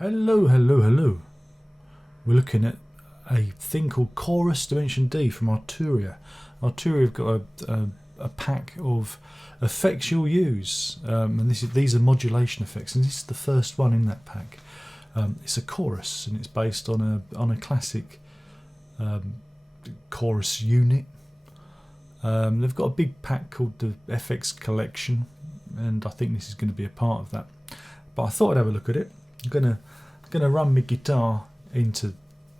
Hello, hello, hello. We're looking at a thing called Chorus Dimension D from Arturia. Arturia have got a pack of effects you'll use, and these are modulation effects, and this is the first one in that pack. It's a chorus, and it's based on a classic chorus unit. They've got a big pack called the FX Collection, and I think this is going to be a part of that. But I thought I'd have a look at it. I'm gonna run my guitar into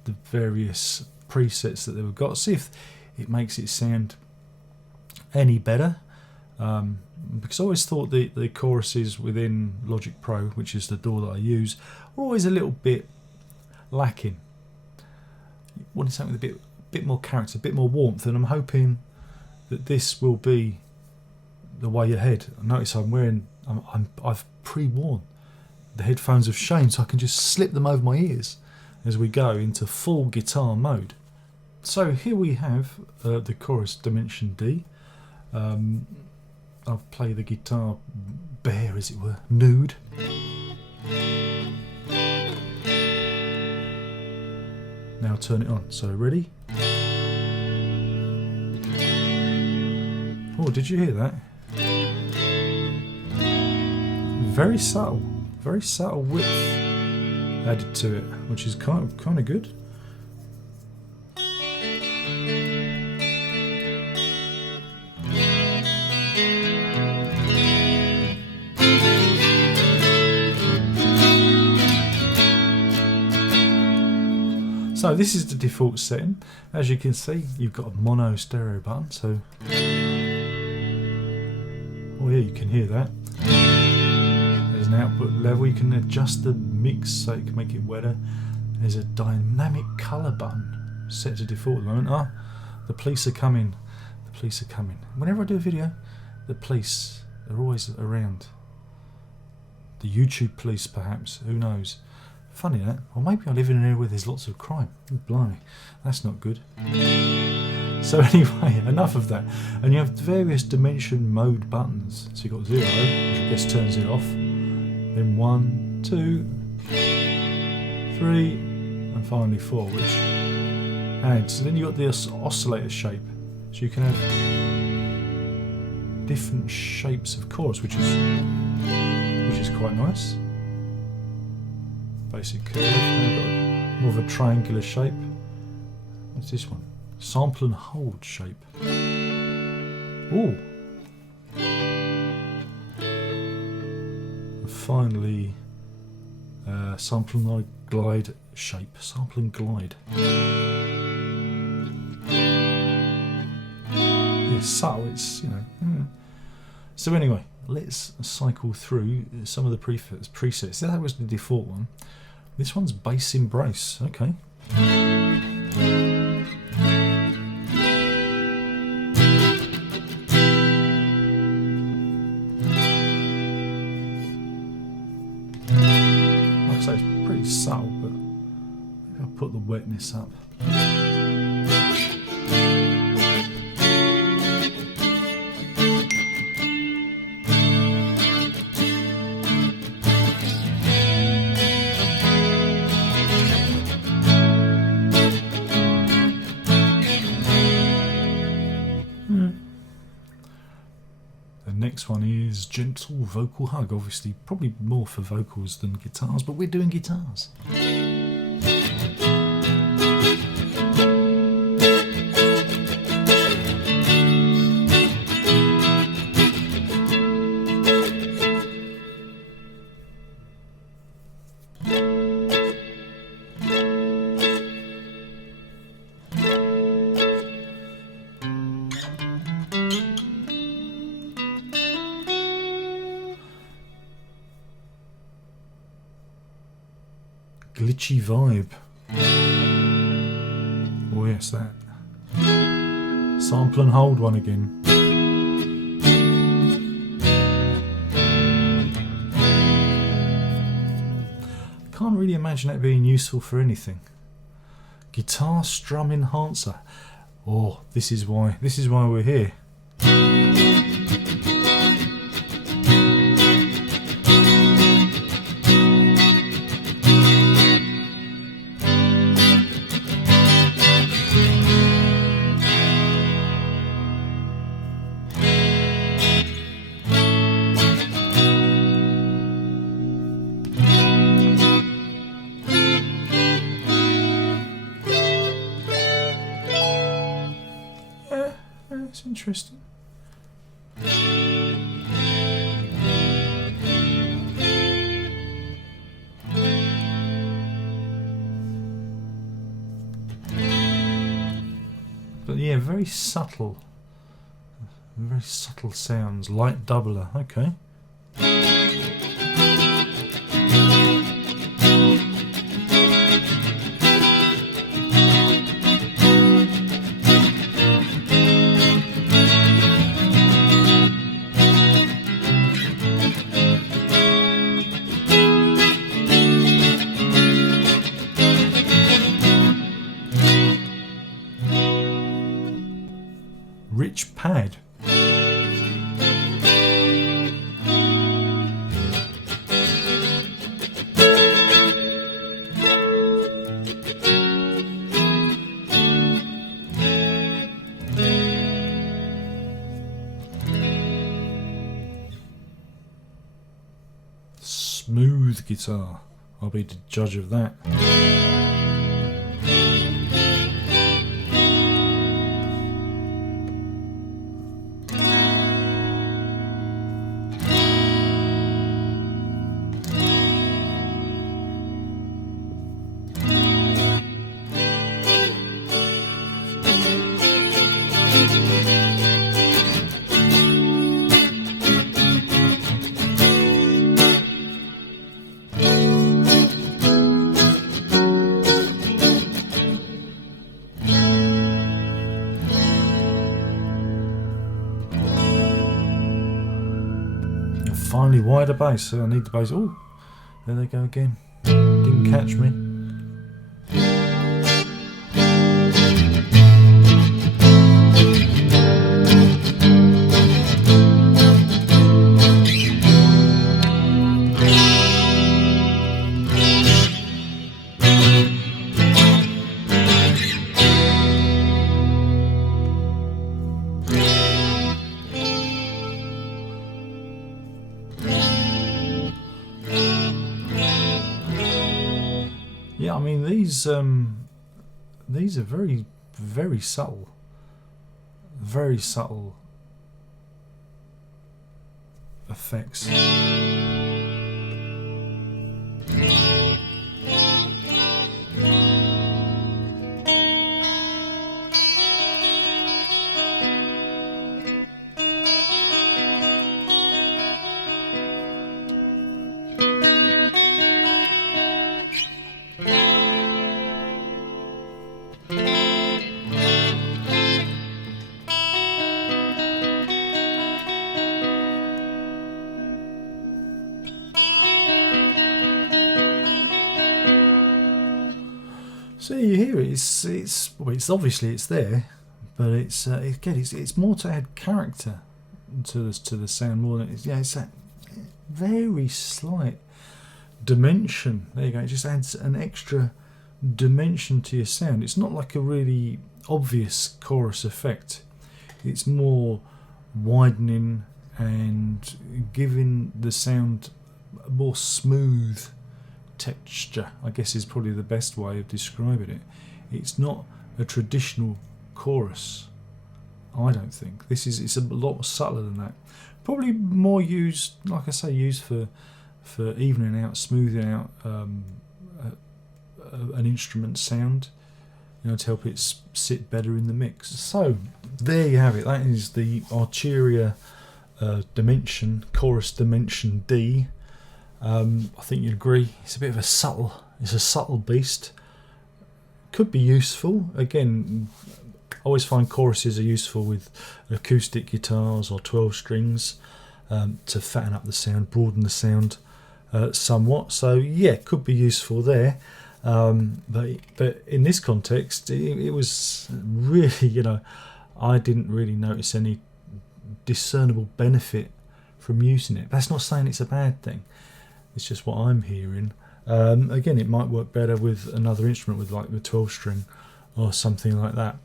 the various presets that they've got, see if it makes it sound any better. Because I always thought the choruses within Logic Pro, which is the DAW that I use, are always a little bit lacking. You wanted something with a bit more character, a bit more warmth, and I'm hoping that this will be the way ahead. Notice I've pre-worn the headphones of shame, so I can just slip them over my ears as we go into full guitar mode. So here we have the Chorus Dimension D. I'll play the guitar bare, as it were, nude. Now turn it on. So ready? Oh, did you hear that? Very subtle width added to it, which is kind of good. So this is the default setting. As you can see, you've got a mono stereo button, so oh yeah, you can hear that. There's an output level. You can adjust the mix so you can make it wetter. There's a dynamic colour button set to default at the moment. Ah, the police are coming. The police are coming. Whenever I do a video, the police are always around. The YouTube police, perhaps. Who knows? Funny that. Or maybe I live in an area where there's lots of crime. Oh, blimey, that's not good. So anyway, enough of that. And you have various dimension mode buttons. So you've got 0, which I guess turns it off. Then 1, 2, 3, and finally 4, which adds. So then you've got the oscillator shape. So you can have different shapes of chorus, which is quite nice. Basic curve. Now you've got more of a triangular shape. What's this one? Sample and hold shape. Ooh. And finally, sample and glide shape. Sample and glide. It's subtle. It's, you know. So anyway, let's cycle through some of the presets. That was the default one. This one's Bass Embrace. Okay. Like I say, it's pretty subtle, but maybe I'll put the wetness up. Next one is Gentle Vocal Hug. Obviously, probably more for vocals than guitars, but we're doing guitars. Glitchy vibe. Oh yes, that. Sample and hold one again. I can't really imagine that being useful for anything. Guitar strum enhancer. Oh, this is why we're here. It's interesting. But yeah, very subtle sounds. Light doubler, okay. Rich pad. Smooth guitar. I'll be the judge of that. Finally wider bass, so I need the bass. Oh, there they go again. Didn't catch me. Yeah, I mean these are very, very subtle effects. So you hear it, it's obviously it's there, but it's again it's more to add character to the sound more than it's that very slight dimension. There you go. It just adds an extra dimension to your sound. It's not like a really obvious chorus effect. It's more widening and giving the sound a more smooth texture, I guess, is probably the best way of describing it. It's not a traditional chorus, I don't think. It's a lot subtler than that. Probably more used, like I say, used for evening out, smoothing out an instrument sound, to help it sit better in the mix. So there you have it. That is the Arturia chorus dimension D. I think you'd agree it's a bit of a subtle beast. Could be useful. Again, I always find choruses are useful with acoustic guitars or 12 strings to fatten up the sound, broaden the sound somewhat. So yeah, could be useful there. But in this context, it was really, I didn't really notice any discernible benefit from using it. That's not saying it's a bad thing. It's just what I'm hearing. Again, it might work better with another instrument, with like the 12 string or something like that.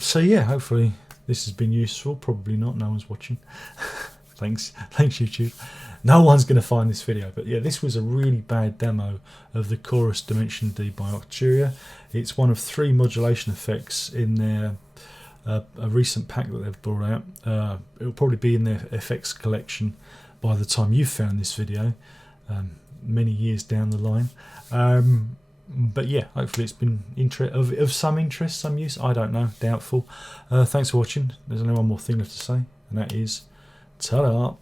So yeah, hopefully this has been useful. Probably not. No one's watching. Thanks YouTube. No one's going to find this video. But yeah, this was a really bad demo of the Chorus Dimension D by Arturia. It's one of 3 modulation effects in their a recent pack that they've brought out. It'll probably be in their FX collection by the time you've found this video, many years down the line. But yeah, hopefully it's been of some interest, some use. I don't know, doubtful. Thanks for watching. There's only one more thing left to say, and that is ta-da.